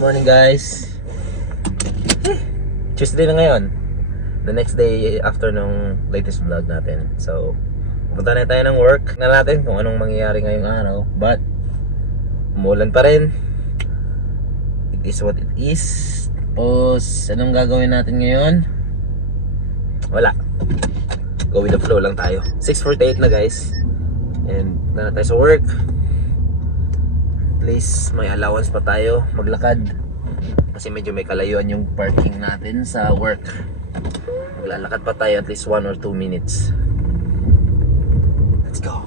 Morning guys. Tuesday na ngayon. The next day after nung latest vlog natin. So, punta na tayo ng work. Tingnan natin kung anong mangyayari ngayong araw. But, umulan pa rin. It is what it is. Tapos, anong gagawin natin ngayon? Wala. Go with the flow lang tayo. 6:48 na guys. And, punta na tayo sa work. At least may allowance pa tayo maglakad kasi medyo may kalayuan yung parking natin sa work. Maglalakad pa tayo at least 1 or 2 minutes. Let's go.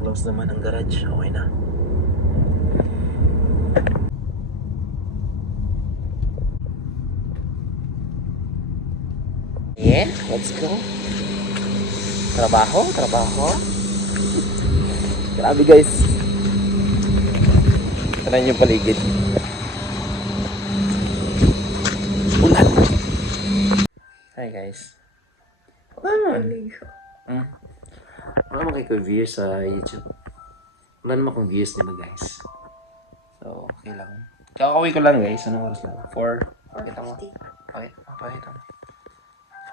Close naman ang garage. Okay na. Yeah, let's go. Trabaho. Grabe guys. Tignan yung paligid. Ulan. Hi guys. Wala naman kayo views sa YouTube. Wala naman akong views nila guys. So, okay lang. Kakawin ko lang guys. Anong oras lang? 4? Pakita mo. Pakita mo.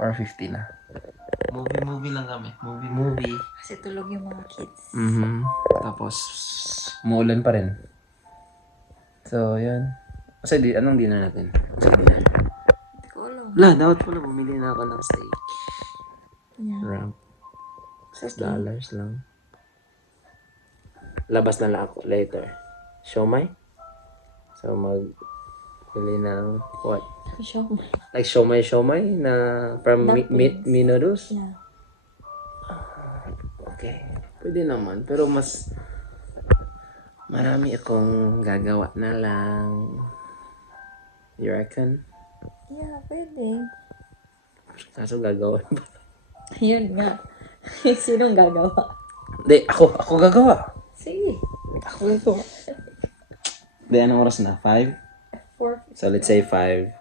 4:50 na. Movie lang kami. Movie. Kasi tulog yung mga kids. Tapos, muulan pa rin. So, yun. Kasi anong dinner natin? Kasi dinner. Hindi ko alam. Dapat pala bumili na ako ng steak. Yeah. Ramp. $6 lang. Labas na lang ako later. Siomai? So, bili ng what? Show mo. Like siomai na from Minodos? Yeah. Okay. Pwede naman. Pero mas marami akong gagawa na lang. You reckon? Yeah, pwede. Kaso gagawa ba? Yun nga. Sinong gagawa? Hindi, ako gagawa. Sige. Ako gagawa. Hindi, anong oras na? 5? 4. So, let's say 5.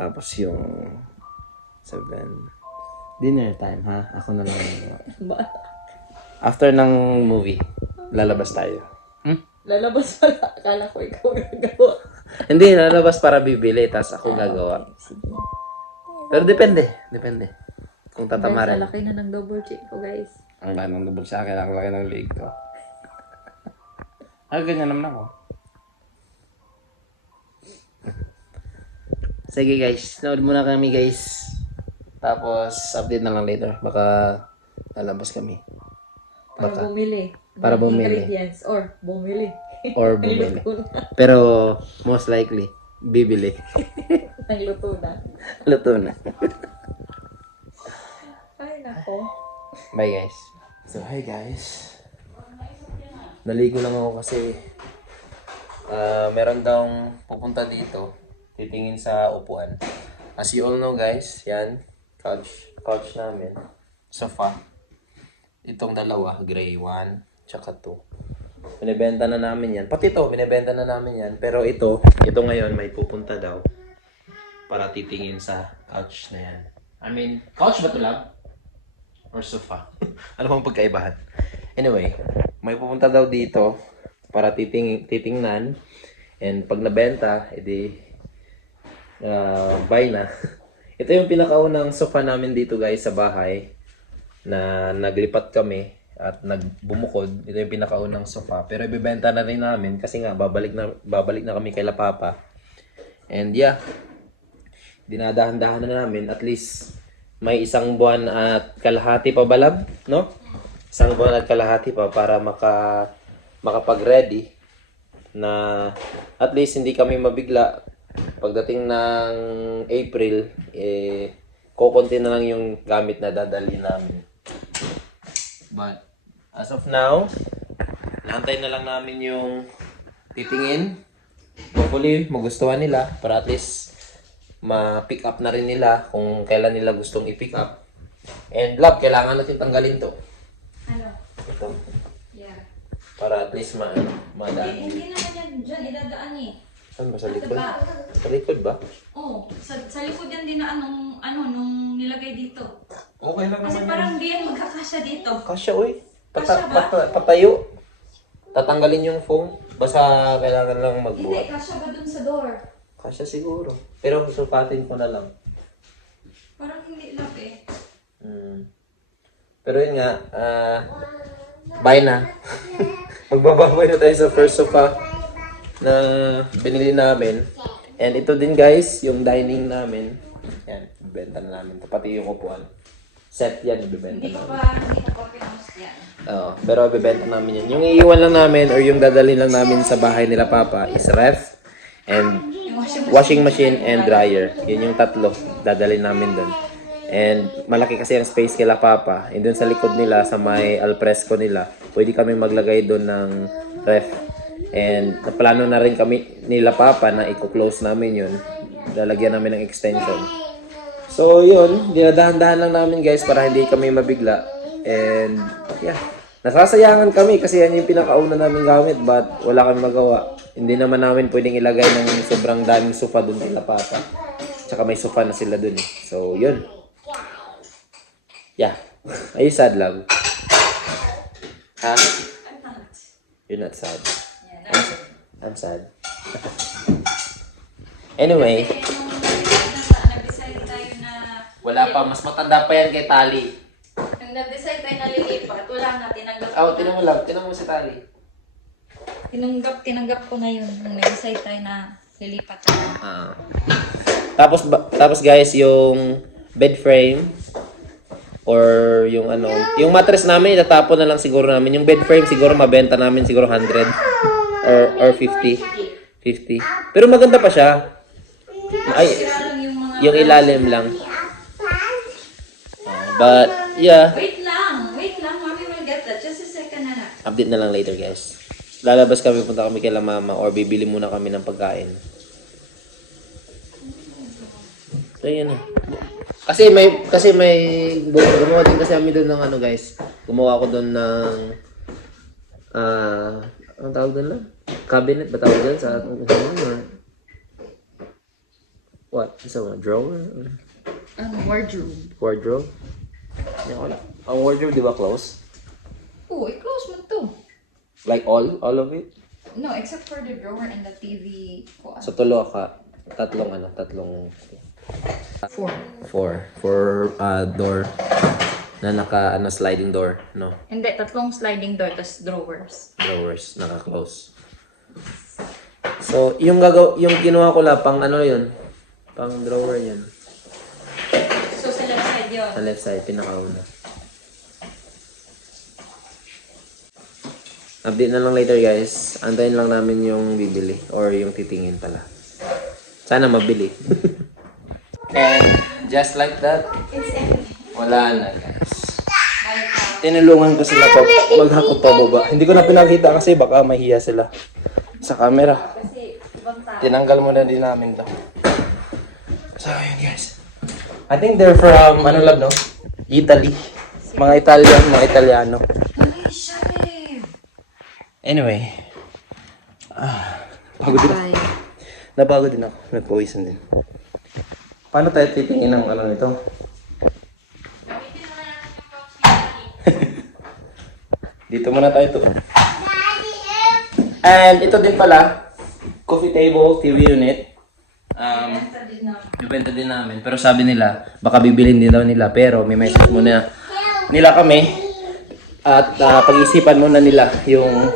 Tapos yung 7. Dinner time, ha? Ako na lang gagawa. After ng movie, lalabas tayo. Lalabas pala. Akala ko ikaw gagawa. Hindi, lalabas para bibili, tapos ako gagawa. Sige. Pero depende. Kung Dahil sa tatamarin. laki na ng double check ko, guys. Ang ganong double sa akin, ang laki ng leg ko. Ganyan naman ako. Sige guys, nood muna kami guys. Tapos, update na lang later. Baka lalabas kami. Para bumili. Para ng bumili. Ingredients. Or bumili. Or bumili. Pero, most likely, bibili. Nagluto na. Luto na. Ay, nako. Bye guys. So, hi guys. Naligo lang ako kasi meron daw pupunta dito. Titingin sa upuan. As you all know guys, yan. Couch namin. Sofa. Itong dalawa, gray 1, tsaka 2. Binibenta na namin yan. Pati ito, binibenta na namin yan. Pero ito ngayon may pupunta daw para titingin sa couch na yan. I mean, couch ba ito lang? Or sofa? Ano bang pagkaibahan? Anyway, may pupunta daw dito para titingnan. And pag nabenta, edi buy na. Ito yung pinakaunang sofa namin dito guys sa bahay na naglipat kami at nagbumukod. Ito yung pinakaunang sofa. Pero ibebenta na rin namin kasi nga babalik na kami kay La Papa. And yeah, dinadahan-dahan na namin. At least may 1 buwan at kalahati pa balab, no? 1 buwan at kalahati pa para makapag-ready na at least hindi kami mabigla. Pagdating ng April, kukunti na lang yung gamit na dadali namin. But, as of now, naantay na lang namin yung titingin. Hopefully, magustuhan nila para at least ma-pick up na rin nila kung kailan nila gustong i-pick up. And love, kailangan natin tanggalin to. Ano? Ito. Yeah. Para at least madaan. Hindi naman yan dyan idadaan eh. Saan ba? Sa likod? Sa likod ba? Oo. Sa likod yan din na nung nilagay dito. Okay lang Kasi naman parang di yan magkakasya dito. Kasya, uy. Kasya ba? Patayo. Tatanggalin yung foam. Basta kailangan lang Hindi, magbuhat. kasya ba dun sa door? Kasya siguro. Pero susukatin ko na lang. Parang hindi lang eh. Pero yun nga, bye na. Magbababay na tayo sa first sofa na binili namin. And ito din guys, yung dining namin. Yan, ibenta na namin. Pati yung upuan. Set yan, ibibenta Hindi ko namin. pa pinost yan. Oo, pero ibibenta namin yan. Yung iiwan lang namin or yung dadalhin lang namin sa bahay nila Papa is ref and Yung washing machine and dryer. Yun yung tatlo dadalhin namin doon. And malaki kasi ang space kila Papa. And doon sa likod nila, sa may alfresco nila, pwede kami maglagay doon ng ref. And naplano na rin kami nila Papa na i-close namin yun. Lalagyan namin ng extension. So yun, dinadahan-dahan lang namin guys para hindi kami mabigla. And yeah, nasasayangan kami kasi yan yung pinakauna namin gamit but wala kami magawa. Hindi naman namin pwedeng ilagay ng sobrang daming sofa doon kila Papa. Tsaka may sofa na sila doon eh. So yun. Yeah. Are you sad, love? Ha? I'm not. You're not sad. Yeah, I'm sad. Anyway. Kasi nung nag-decide tayo na... Wala pa. Mas matanda pa yan kay Tali. Nung nag-decide tayo na lilipat, wala na, tinanggap ko Oh, na. tinan mo lang. Tinan mo si Tali. Tinanggap ko na yun. Nung nag-decide tayo na lilipat tayo. Tapos guys, yung bed frame or yung ano, yung mattress namin itatapon na lang siguro namin. Yung bed frame siguro mabenta namin siguro 100 or 50. 50. Pero maganda pa siya. Ay, Sira lang yung mga... yung ilalim lang. But yeah, Wait lang. Mommy will get that. Just a second na. update na lang later guys. Lalabas kami, punta kami kay Mama or bibili muna kami ng pagkain. So yun na. Kasi may gumawa din kasi kami doon ng ano guys. Gumawa ako doon ng anong tawag doon lang? Cabinet ba tawag doon sa what? Isa ba? Drawer? Wardrobe. Wardrobe? Yan wala. Ang wardrobe di ba close? Oh, i-close mo to. Like all of it? No, except for the drawer and the TV. So tulo ka. Tatlong 4 door na naka sliding door, no? Hindi, tatlong sliding door, tas drawers. Drawers naka-close. So, yung ginawa ko lang pang ano 'yun? Pang drawer 'yan. So, sa left side yun. Sa left side pinakauna. Update na lang later guys. Antayin lang namin yung bibili or yung titingin pala. Sana mabili. And just like that, wala na guys. Tinulungan ko sila pa maghakot pa baba. Hindi ko na pinakita kasi baka mahiya sila sa camera. Kasi, ibang tao. Tinanggal muna din namin to. So yun guys. I think they're from, ano lab no? Italy. Mga Italiano. Ay, Sharif! Anyway. Pagod din ako. Napagod din ako. Nagpawisan din. Paano tayo titingin ng ano nito? Dito muna tayo to. And ito din pala, coffee table, TV unit. Ibenta din namin. Pero sabi nila, baka bibilhin din daw nila. Pero may message muna nila kami. At pag-isipan muna nila yung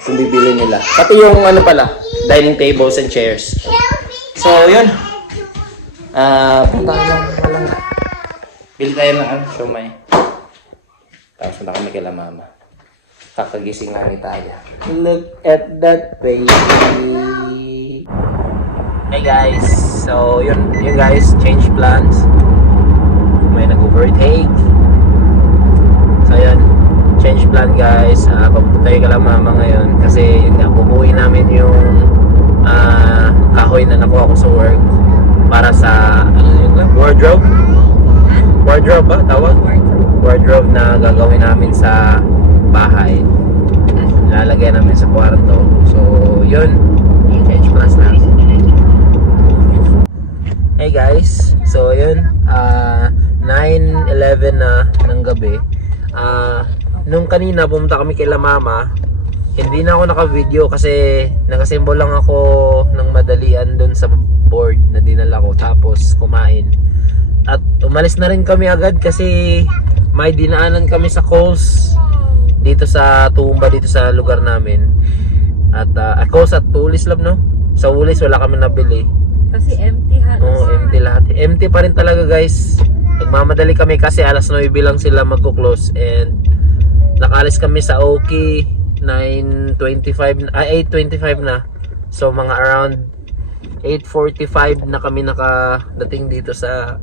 kung bibili nila. Pati yung ano pala, dining tables and chairs. So, yun. Punta lang. Bili tayo ng siomay. Tapos punta kami kay Mama. Kakagising lang tayo. Look at that baby. Hey guys. So, yun guys. Change plans. May nag-overtake. So, yun. Change plan guys. Papunta tayo kay Mama ngayon. Kasi, yun nga, bubuuin namin yung kahoy na nakuha ko sa work. Para sa, wardrobe? Wardrobe ba? Tawag? Wardrobe na gagawin namin sa bahay. Lalagyan namin sa kwarto. So, yun. Change plans na. Hey guys. So, yun. 9:11 na ng gabi. Nung kanina pumunta kami kay Mama, hindi na ako naka-video kasi nag-assemble lang ako ng madali tanghalian doon sa board na dinala ko. Tapos kumain. At umalis na rin kami agad kasi may dinaanan kami sa Coles dito sa Tumba, dito sa lugar namin. At Coles at Tulis Lab, no? Sa Ulis wala kami nabili. Kasi empty halos. Oo, empty lahat. Empty pa rin talaga, guys. Nagmamadali kami kasi alas 9 lang sila magko-close and nakaalis kami sa Oki 8:25 na. So mga around 8:45 na kami nakadating dito sa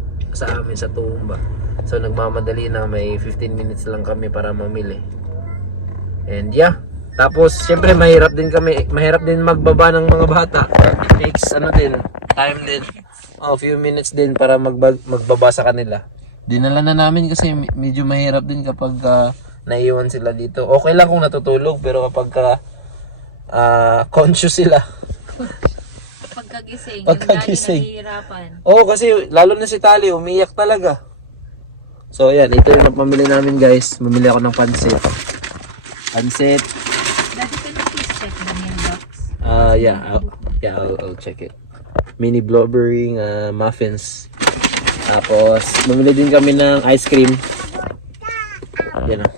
amin sa Tumba. So nagmamadali na, may 15 minutes lang kami para mamili. And yeah, tapos syempre mahirap din magbaba ng mga bata. It takes time din. Few minutes din para magbaba sa kanila. Dinala na namin kasi medyo mahirap din kapag naiiwan sila dito. Okay lang kung natutulog, pero kapag conscious sila. Pagkagising. Pagkagising. Yung nahihirapan. Oo, kasi lalo na si Tali, umiyak talaga. So ayan, ito yung napamili namin, guys. Mamili ako ng pansit. Pansit. Daddy, can you please check the mailbox? I'll check it. Mini blueberry muffins. Tapos mamili din kami ng ice cream. Yan o.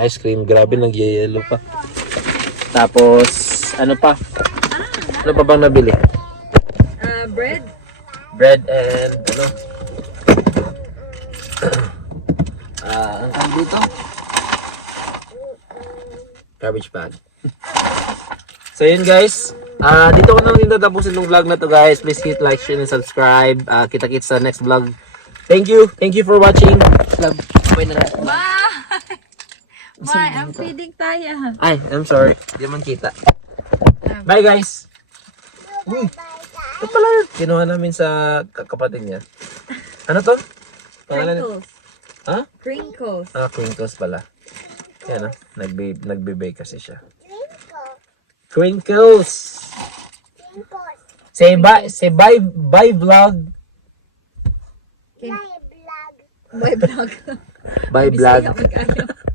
Ice cream, grabe, nag-yellow pa. Tapos ano pa? Ano pa bang nabili? Bread. Bread and ano? Ang tawag dito? Garbage bag. So yun, guys. Dito ko naman tatapusin ng vlog na to, guys. Please hit like, share, and subscribe. Kita-kits sa next vlog. Thank you. Thank you for watching. Love. Bye na lang. Bye! Bye! I'm feeding Taya. Ay, I'm sorry. Di man kita. Bye, guys. Uy. Ito pala yun. Kinuha namin sa kapatid niya. Ano to? Pangalan? Crinkles. Ha? Crinkles. Crinkles pala. Yan ah. Nagbe-bake kasi siya. Crinkles. Say bye vlog. Bye vlog. Bye vlog. Bisaya, mag-ayaw.